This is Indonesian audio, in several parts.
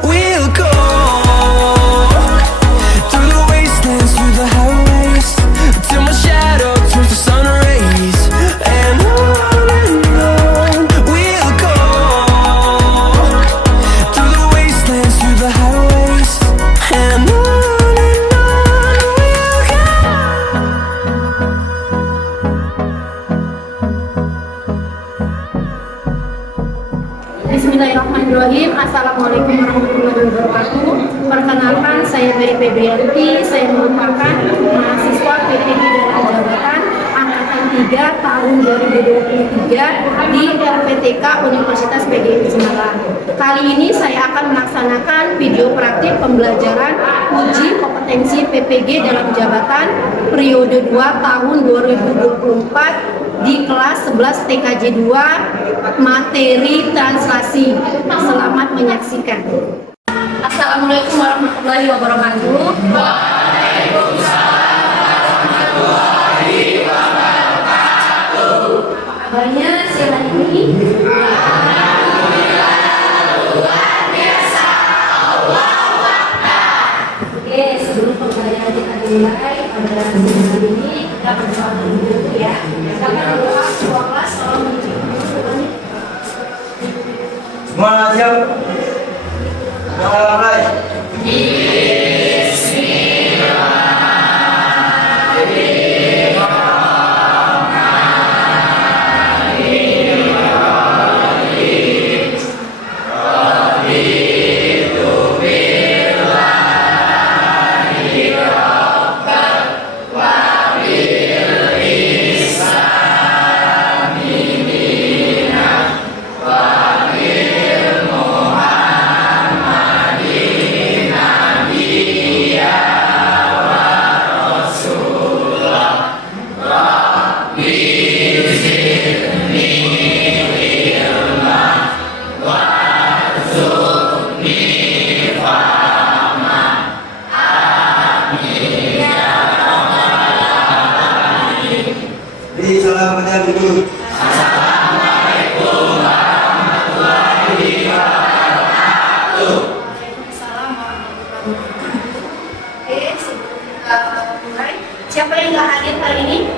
We'll go through the wastelands, through the highways, till my shadow turns to sun rays. And on we'll go through the wastelands, through the highways, and on we'll go. Bismillahirrahmanirrahim. Assalamualaikum warahmatullahi wabarakatuh. Perkenalkan, saya Beri Febrianti. Saya merupakan mahasiswa PPG dalam jabatan Angkatan 3 tahun 2023 di LPTK Universitas PGRI Semarang. Kali ini saya akan melaksanakan video praktik pembelajaran uji kompetensi PPG dalam jabatan periode 2 tahun 2024 di kelas 11 TKJ 2 materi translasi. Selamat menyaksikan. Assalamualaikum warahmatullahi wabarakatuh. Apa kabarnya siang ini? Oke, sebelum pembelajaran kita dimulai pada siang hari ini, kita berdoa dulu ya. Kita berdoa semua kelas tolong menuju dulu. Semua siap? Mulai. Beri salam pada guru. Oke, sebelum kita mulai, siapa yang nggak hadir hari ini?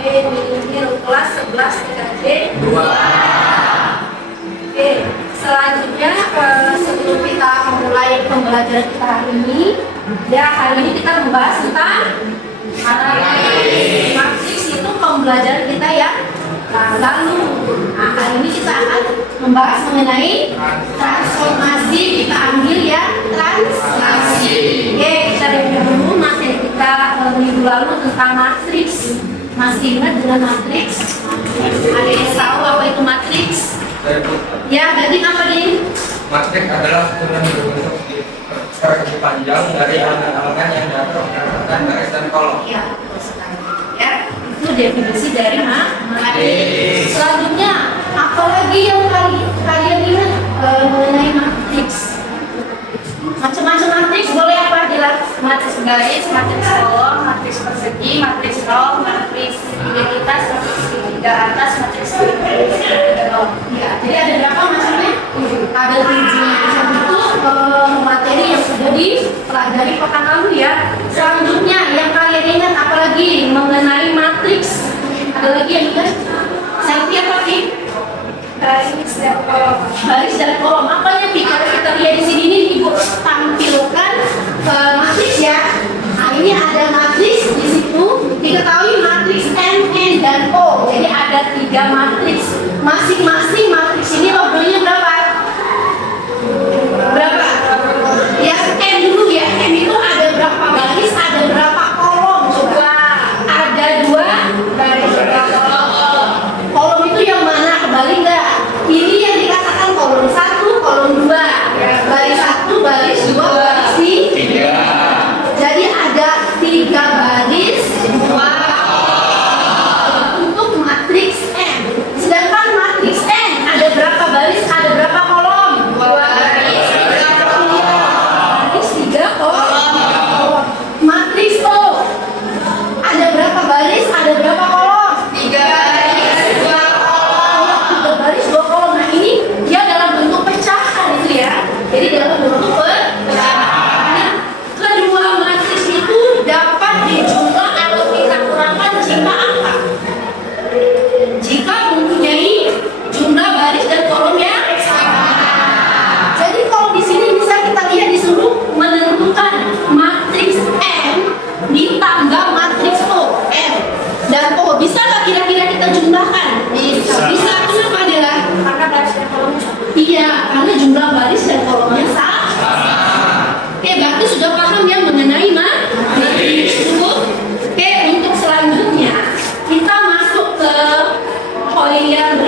Ini kelas 11 TKJ 2. Oke, selanjutnya sebelum kita memulai pembelajaran kita hari ini, hari ini kita membahas tentang matriks itu pembelajaran kita ya. Lalu hari ini kita akan membahas mengenai transformasi. Kita ambil ya translasi. Oke, kita review dulu materi kita minggu lalu tentang matriks. Masih ingat dengan matriks? Ada yang tahu apa itu matriks? Ya, jadi apa nih? Matriks adalah susunan berbentuk persegi panjang dari elemen-elemen yang berdasarkan garis dan kolom. Ya, betul sekali. Ya, itu definisi dari matriks. Selanjutnya, apalagi yang kalian ingat mengenai matriks? Macam-macam matriks, boleh apa jelas? Matriks garis, matriks kolom, matriks persegi, matriks row, matriks identitas, matriks tiga atas, matriks tiga bawah. Ya, jadi ada berapa macamnya? Ada 7 itu materi yang sudah dipelajari pekan lalu ya. Selanjutnya yang kalian ingat apalagi mengenai matriks? Ada lagi yang ingat? Selfie apa sih? Garis dan kolom. Garis dan kolom. Apanya sih? Kalau kita lihat di sini nih, Ibu tampilkan matriks ya. Nah, ini ada matriks di situ. Diketahui matriks M, N, dan O. Jadi ada 3 matriks. Masing-masing matriks ini logonya berapa? Berapa? Ya, M dulu ya. M itu ada berapa baris? Ada berapa kolom? Coba. Ada 2 baris, 2 kolom. Kolom itu yang mana? Kembali enggak? Ini yang dikatakan kolom 1, kolom 2. Baris 1, baris 2, baris 3. Jadi ada 3 baris, 2 untuk matriks M. Sedangkan matriks N ada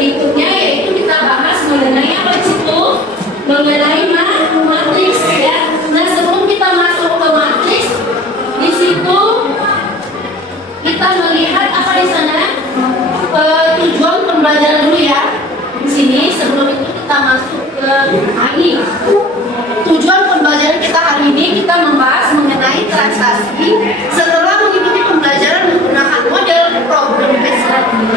berikutnya yaitu kita bahas mengenai apa di situ? Mengenai matriks ya. Nah, sebelum kita masuk ke matriks, di situ kita melihat apa di sana? Tujuan pembelajaran dulu ya. Di sini sebelum itu kita masuk ke ini. Tujuan pembelajaran kita hari ini kita membahas mengenai transaksi. Setelah mengikuti pembelajaran menggunakan model problem based learning,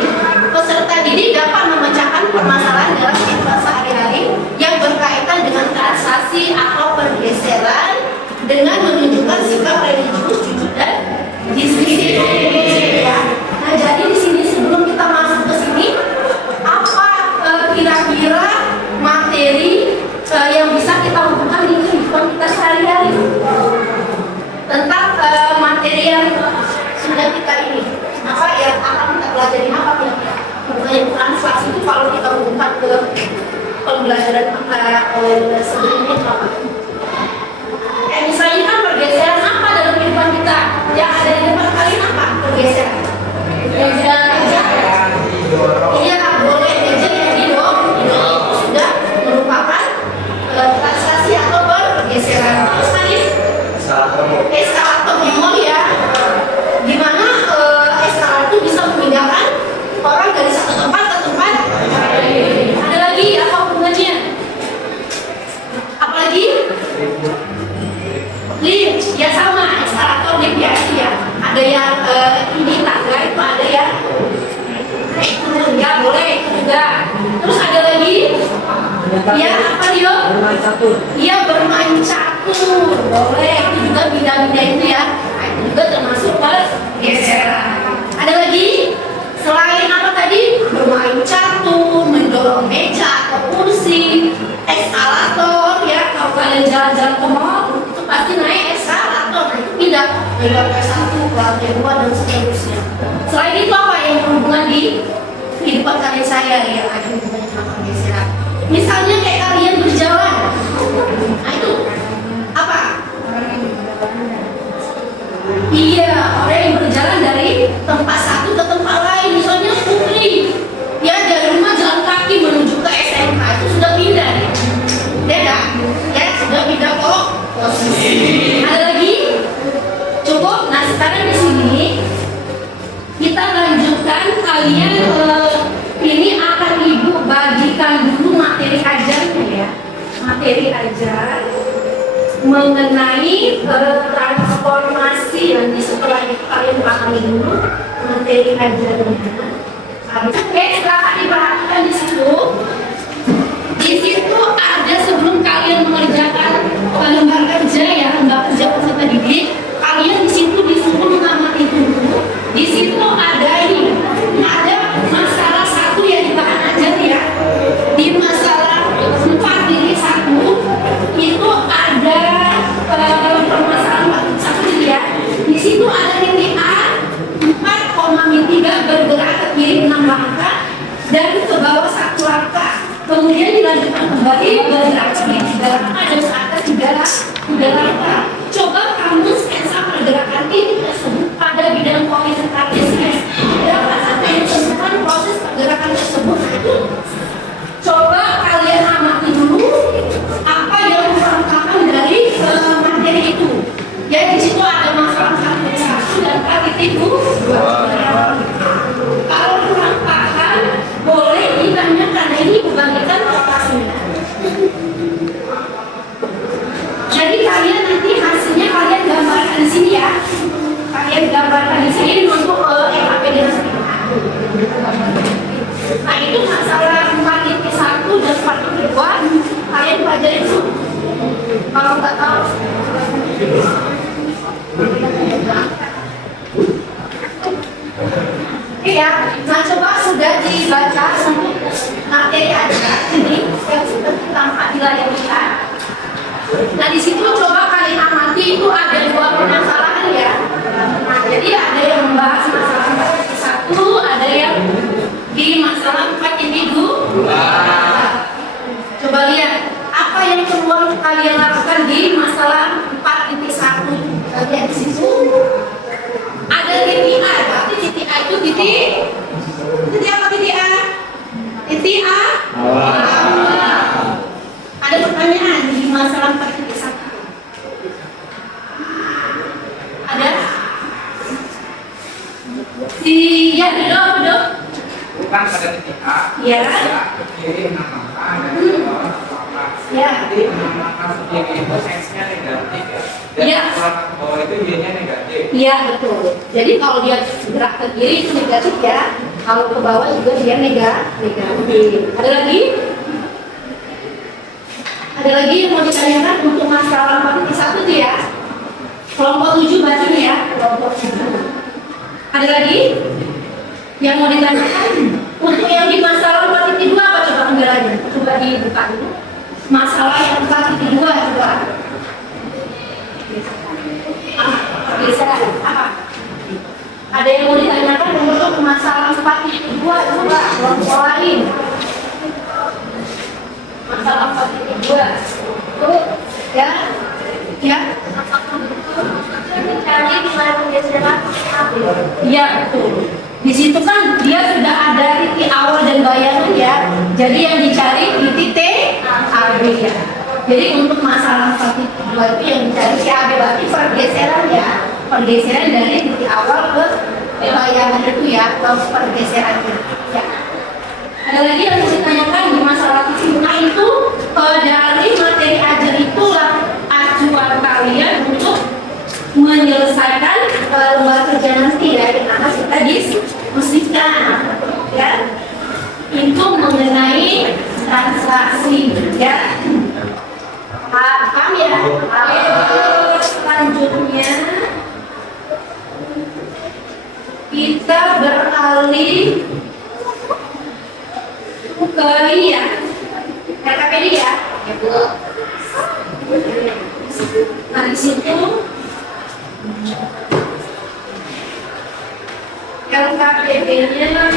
peserta didik dapat memecahkan permasalahan dalam kehidupan sehari-hari yang berkaitan dengan transaksi atau pergeseran dengan menunjukkan sikap religius, jujur dan disiplin. Ya. Nah, jadi di sini sebelum kita masuk ke sini, apa kira-kira materi yang bisa kita lakukan di kehidupan kita sehari-hari tentang materi yang sudah kita ini apa yang akan kita pelajari apa kira-kira mengenai transaksi itu kalau kita buka ke pembelajaran sebelumnya apa? Misalnya kan pergeseran apa dalam kehidupan kita yang ada di depan kalian apa pergeseran? Meja, iya boleh meja yang didorong itu sudah merupakan transaksi atau pergeseran. Terus tadi eskalator memang ya, dimana eskalator bisa memindahkan orang dari satu tempat ke tempat lain. Ada lagi apa hubungannya? Apalagi? Lift, ya sama eskalator lift ya. Ada yang ini tangga itu ada yang naik turun ya boleh juga. Terus ada lagi? Ya apa Rio? Bermain catur. Iya bermain catur boleh itu juga bidang-bidang itu ya. Nah, itu juga termasuk pergeseran. Ada lagi? Selain apa tadi? Bermain catur, mendorong meja atau kursi, eskalator ya. Kalau kalian jalan-jalan ke mall itu pasti naik eskalator. Nah itu pindah dari lantai 1 ke lantai 2 dan seterusnya. Selain itu apa yang berhubungan di kehidupan kalian saya yang ada hubungannya dengan pergeseran? Misalnya kayak kalian berjalan, nah itu apa? Iya, orang yang berjalan dari tempat satu ke tempat lain. Misalnya Putri, ya dari rumah jalan kaki menuju ke SMK itu sudah pindah, beda, ya sudah pindah kok posisi. Ada lagi? Cukup. Nah sekarang di sini kita lanjutkan kalian ini akan ibu bagikan dulu materi ajarnya ya, materi ajar mengenai transformasi. Nanti setelah itu kalian pahami dulu materi ajarnya. Oke, silakan diperhatikan di situ. Di situ ada sebelum kalian mengerjakan lembar kerja ya, lembar kerja peserta didik, kalian di situ disuruh mengamati dulu. Di situ ada ini, ada masalah satu yang dibahas ajar ya. Di masalah 4.1 itu ada permasalahan 1 ya. Di situ ada titik A 4,3 bergerak ke kiri 6 langkah dan ke bawah 1 langkah. Kemudian dilanjutkan kembali bergerak ke kiri 3 langkah dan ke atas 3 langkah. Coba kamu sketsa pergerakan titik tersebut pada bidang koordinat kartesius. Dapat satu yang ditentukan proses pergerakan tersebut. Nah, itu coba kalian amati dulu apa yang merupakan dari materi itu. Ya di situ ada masalah 1 dan titik 2. Kalau kurang paham boleh ditanyakan. Nah, ini membagikan lokasinya. Jadi kalian nanti hasilnya kalian gambarkan di sini ya. Kalian gambarkan di sini untuk LAP dan nah itu masalah 4.1 dan 4.2 kalian pelajari dulu. Kalau nggak tahu ya. Nah coba sudah dibaca untuk materi ajar ini yang sudah tampak di layar kita. Nah di situ coba kalian amati itu ada 2 permasalahan ya. Nah jadi ada yang membahas masalah 4.1, ada yang di masalah 4.2. Coba lihat apa yang perlu kalian lakukan di masalah 4.1. Lihat di situ ada titik A, berarti titik A itu titik apa titik A? Titik titik awal. Ada pertanyaan di masalah 4.1? Ada? Ya, duduk. Bukan pada titik A. Ya. Ke kiri menambahkan dan ke bawah menambahkan. Ya. Jadi menambahkan kiri itu X-nya negatif ya. Dan Ya. kalau ke bawah itu Y-nya negatif. Iya, betul. Jadi kalau dia gerak ke kiri itu negatif ya. Kalau ke bawah juga dia negatif. Ada lagi? Ada lagi yang mau ditanyakan untuk masalah 4.1 itu ya? Kelompok 7 baca nih ya, kelompok 7. Ada lagi yang mau ditanyakan? Untuk yang di masalah 4.2 apa coba kendalanya? Coba dibuka dulu. Masalah yang 4.2 coba. Pergeseran apa? Ada yang mau ditanyakan untuk masalah 4.2 coba kelompok lain. Masalah 4.2 tuh ya cari nilai pergeseran. Iya betul. Di situ kan dia sudah ada titik awal dan bayangan ya. Jadi yang dicari di titik AB ya. Jadi untuk masalah 4.2 itu yang dicari si AB berarti pergeseran ya. Pergeseran dari titik awal ke bayangan itu ya, ke pergeserannya. Ya. Ada lagi yang mau ditanyakan di masalah fisika itu dari materi ajar itulah acuan kalian untuk menyelesaikan lembar kerja nanti ya yang akan kita diskusikan ya itu mengenai transaksi ya. Paham ya? Selanjutnya kita beralih ke ini ya, LKPD ya. Nah di situ LKPD-nya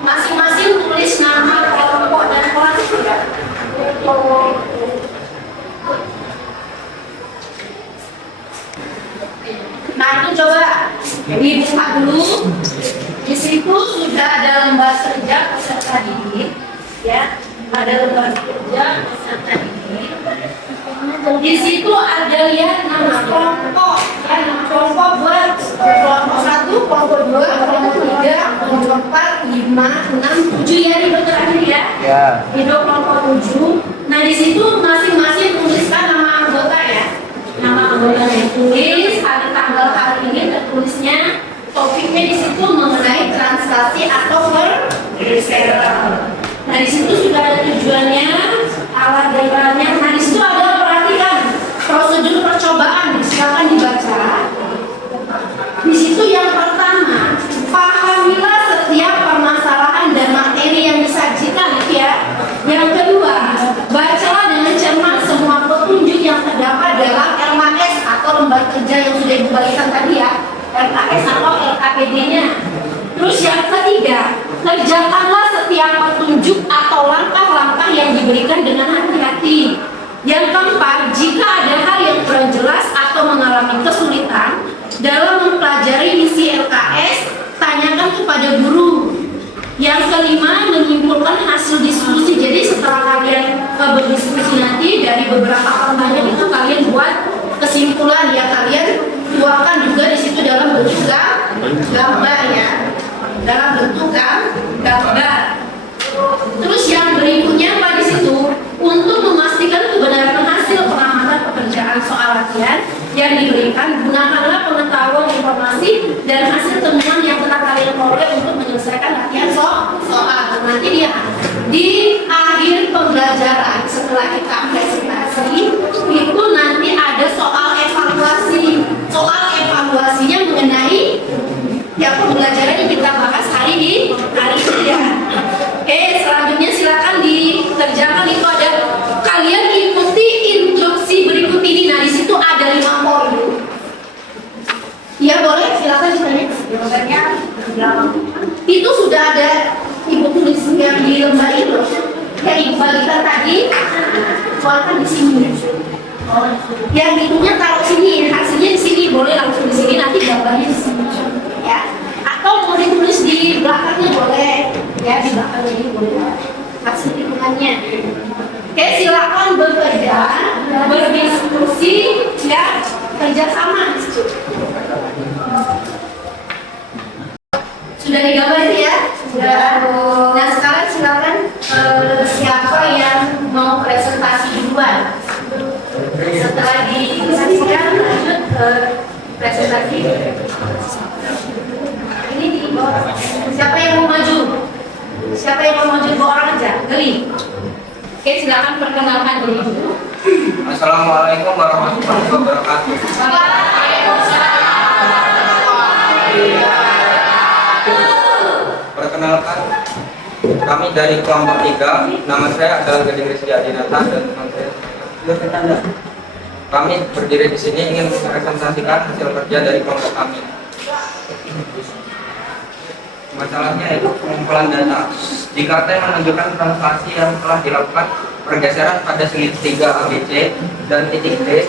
masing-masing tulis nama kelompok dan kelas ya. Nah itu coba dibuka dulu. Di situ sudah ada lembar kerja peserta didik, ya, ada lembar kerja peserta didik. Di situ ada lihat nama kelompok, ya, nama kelompok buat kelompok 1, kelompok 2, kelompok 3, kelompok 4, 5, 6, 7 ya di terakhir ya. Ya. Itu kelompok 7. Nah di situ masing-masing tuliskan nama anggota ya. Nama anggota yang tulis, hari tanggal hari ini dan tulisnya. Topiknya di situ mengenai transaksi atau pergeseran. Nah di situ sudah ada tujuannya, alat dan bahannya. Nah di situ ada perhatikan prosedur percobaan. Silakan dibaca. Di situ yang pertama, pahamilah setiap permasalahan dan materi yang disajikan, ya. Yang kedua, bacalah dengan cermat semua petunjuk yang terdapat dalam LKS atau lembar kerja yang sudah dibagikan tadi ya. LKS atau LKPD-nya. Terus yang ketiga, kerjakanlah setiap petunjuk atau langkah-langkah yang diberikan dengan hati-hati. Yang keempat, jika ada hal yang kurang jelas atau mengalami kesulitan dalam mempelajari isi LKS, tanyakan kepada guru. Yang kelima, menyimpulkan hasil diskusi. Jadi setelah kalian berdiskusi nanti dari beberapa pertanyaan itu kalian buat kesimpulan ya, kalian tuangkan juga di situ dalam bentuk gambar ya, dalam bentuk gambar. Terus yang berikutnya apa di situ? Untuk memastikan kebenaran hasil pengamatan pekerjaan soal latihan yang diberikan, gunakanlah pengetahuan informasi dan hasil temuan yang telah kalian peroleh untuk menyelesaikan latihan soal. Nanti dia di akhir pembelajaran setelah kita presentasi itu nanti ada soal evaluasi. Soal evaluasinya mengenai yang pembelajaran yang kita bahas hari ini ya. Oke, selanjutnya silakan dikerjakan. Itu ada kalian ikuti instruksi berikut ini. Nah di situ ada 5 poin. Ya boleh, silakan ditanya. Jawabannya itu sudah ada ibu tulis yang di lembar itu yang ibu bagikan tadi. Tuangkan di sini. Yang itunya taruh sini, hasilnya di sini, boleh langsung di sini, nanti gambarnya di sini ya. Atau mau ditulis di belakangnya boleh. Ya, di belakang ini boleh kasih hitungannya. Oke, silakan bekerja, berdiskusi, ya, kerjasama. Sudah digambar ya? Sudah. Nah, sekarang silakan siapa yang mau presentasi duluan? Setelah disaksikan, lanjut ke presentasi. Ini di bawah. Siapa yang mau maju? Siapa yang mau maju? Dua orang aja. Geli. Oke, silakan perkenalkan diri dulu. Assalamualaikum warahmatullahi wabarakatuh. Perkenalkan, kami dari kelompok 3. Nama saya adalah Gading Rizky Adinata dan teman saya. Kami berdiri di sini ingin merepresentasikan hasil kerja dari kelompok kami. Masalahnya itu pengumpulan data. Jika T menunjukkan translasi yang telah dilakukan pergeseran pada segitiga ABC dan titik D,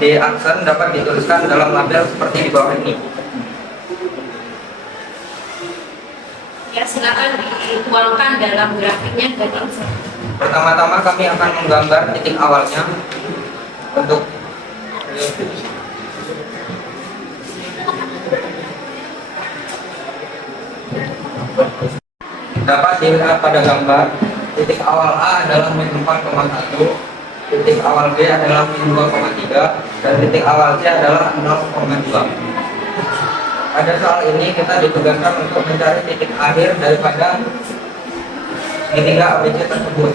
D aksen dapat dituliskan dalam label seperti di bawah ini. Ya, silakan dituangkan dalam grafiknya Gading. Pertama-tama kami akan menggambar titik awalnya untuk dapat dilihat pada gambar. Titik awal A adalah min 4,1, titik awal B adalah min 2,3, dan titik awal C adalah 0,2. Pada soal ini kita ditugaskan untuk mencari titik akhir daripada segitiga ABC tersebut.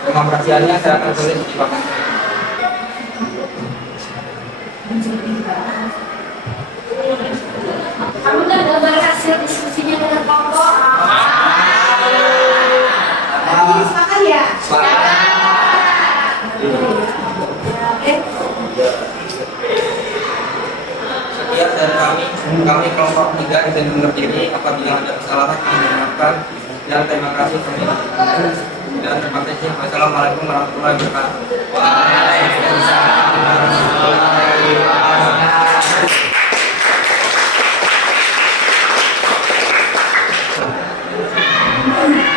Pengoperasiannya saya akan tulis di belakang. Kamu udah gambar hasil diskusinya dengan kelompok? Sepakat ya? Oke. Sekian dari kami kelompok 3 izin undur diri. Apabila ada kesalahan kami maafkan, dan terima kasih dan terima kasih. Wassalamualaikum warahmatullahi wabarakatuh.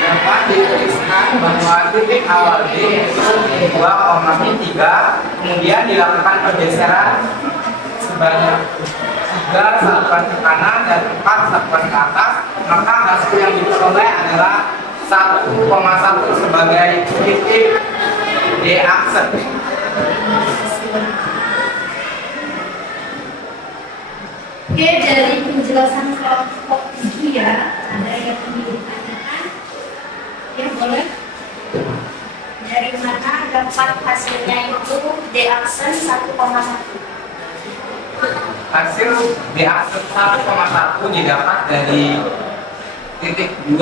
Dapat dituliskan bahwa titik awal D itu 2,3, kemudian dilakukan pergeseran sebanyak 3 satuan ke kanan dan 4 satuan ke atas, maka hasil yang diperoleh adalah 1,1 sebagai titik D aksen. Oke, dari penjelasan kelompok ini ya, ada yang ingin ditanyakan? Ya, boleh. Dari mana dapat hasilnya itu D aksen 1,1? Hasil D aksen 1,1 didapat dari titik 2,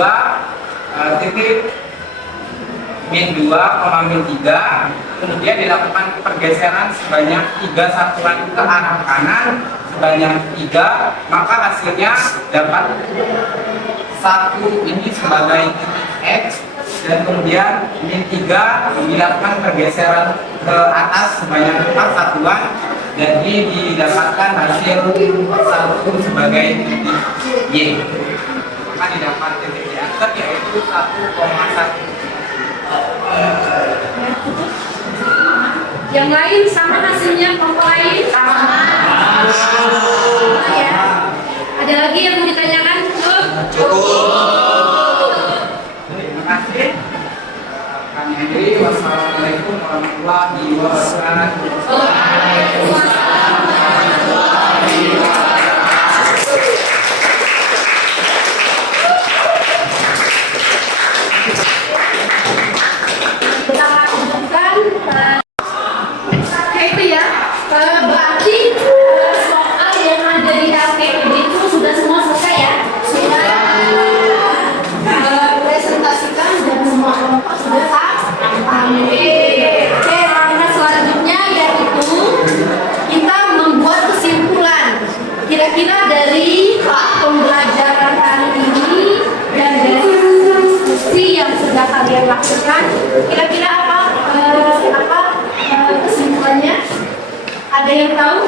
titik min 2, min 3, kemudian dilakukan pergeseran sebanyak 3 satuan ke arah kanan sebanyak 3, maka hasilnya dapat 1 ini sebagai titik X, dan kemudian min 3 dilakukan pergeseran ke atas sebanyak 4 satuan, jadi didapatkan hasil 1 sebagai titik Y, maka didapat titik Y aksen yaitu 1,1. Yang lain sama hasilnya kelompok lain? Sama. Ya. Ada lagi yang mau ditanyakan? Cukup. Terima kasih. Kami akhiri. Wassalamualaikum warahmatullahi wabarakatuh. Kita lanjutkan. Itu ya. Berarti soal yang ada di LKPD itu sudah semua selesai ya? Sudah. Presentasikan dan semua kelompok sudah paham. Oke, langkah selanjutnya yaitu kita membuat kesimpulan. Kira-kira dari pembelajaran hari ini dan dari diskusi yang sudah kalian lakukan, kira-kira apa kesimpulannya? Ada yang tahu?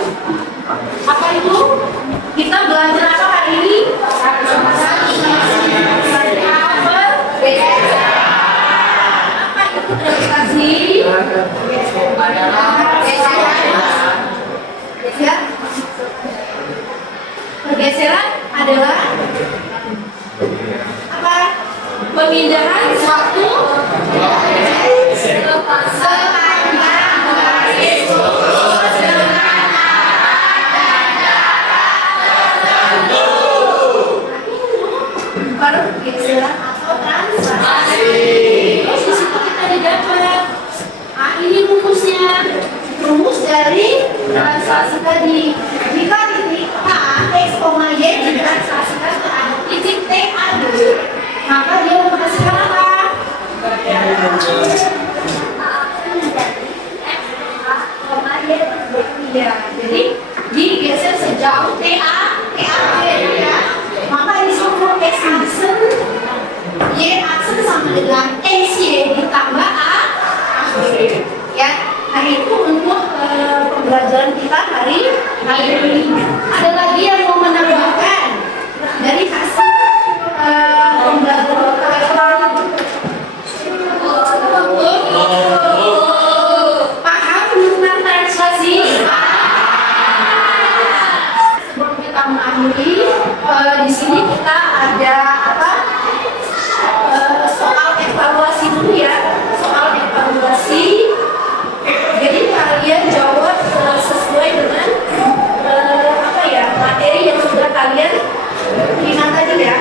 Apa itu? Kita belajar apa hari ini? Pemindahan suatu sepanjang garis lurus dengan pergeseran atau translasi. Terus di situ kita didapat, ini rumusnya, rumus dari translasi tadi. Jika titik K, X, Y ditranslasikan ke titik T, A, maka dia menghasilkan apa? Ya, jadi digeser sejauh TA, ya. Maka disuruh X aksen, Y aksen sama dengan XY ditambah A, ya. Nah itu untuk pembelajaran kita hari ini. Ada lagi yang mau menambahkan dari hasil pembelajaran paham tentang translasi? Sebelum kita mengakhiri, di sini kita ada apa? Soal evaluasi dulu ya. Soal evaluasi. Jadi kalian jawab sesuai dengan apa ya, materi yang sudah kalian terima tadi ya.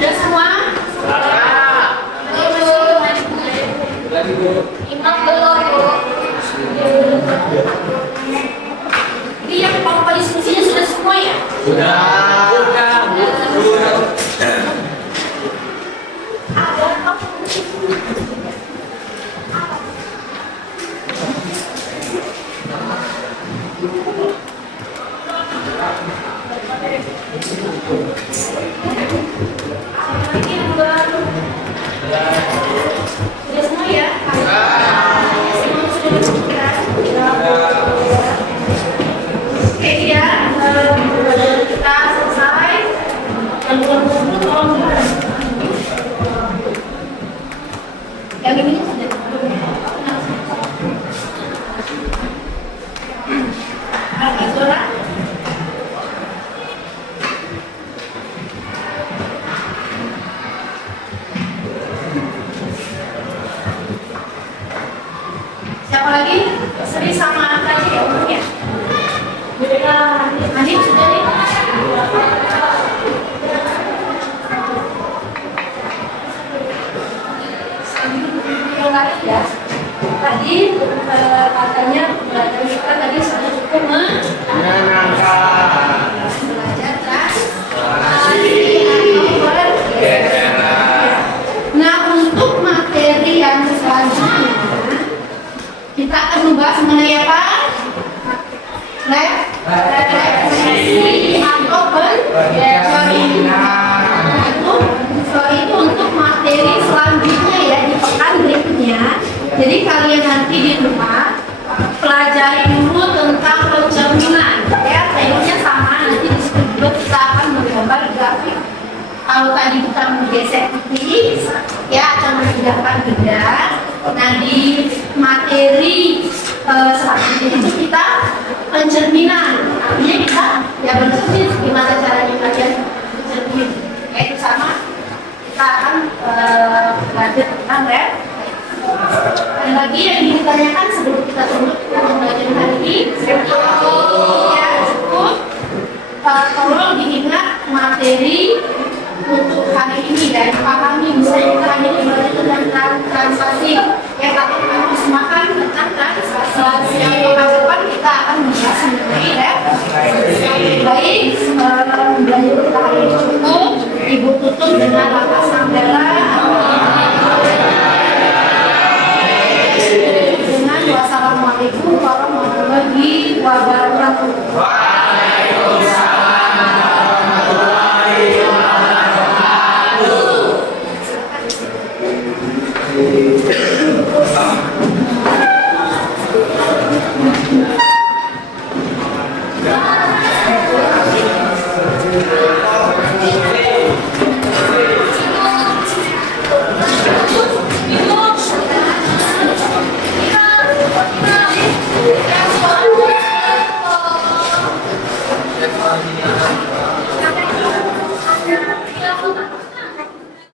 Sudah semua? Imam belum, Bu. Ini yang Bapak diskusinya sudah semua ya? Lagi yang baru. Sudah semua ya? Semua sudah disebutkan? Oke ya, kita selesai. Yang ini sudah. Ada suara? Siapa lagi? Seri sama tadi ya umurnya? Adi sudah nih? Yang lain ya? Tadi katanya belajar kita tadi sudah cukup belajar translasi atau Nah, untuk materi yang selanjutnya kita akan membahas mengenai apa? Refleksi atau itu untuk materi selanjutnya ya di pekan berikutnya. Jadi kalian nanti di rumah pelajari dulu tentang pencerminan ya, tekniknya sama. Nanti di situ juga kita akan menggambar grafik. Kalau tadi kita menggesek titik ya akan memindahkan benda. Nah di materi selanjutnya itu kita pencerminan, artinya kita ya bercermin gimana caranya kalian bercermin. Itu sama kita akan belajar tentang dan lagi yang ingin ditanyakan sebelum kita tutup pembelajaran hari ini ya cukup tolong diingat materi untuk hari ini dan dipahami. Misalnya kita hanya belajar tentang translasi yang kalian harus makan tentang translasi. Pekan depan kita akan membahas mengenai baik belajar kita hari ini cukup. Ibu tutup dengan lafaz hamdalah dengan wassalamualaikum warahmatullahi wabarakatuh. Waalaikumsalam.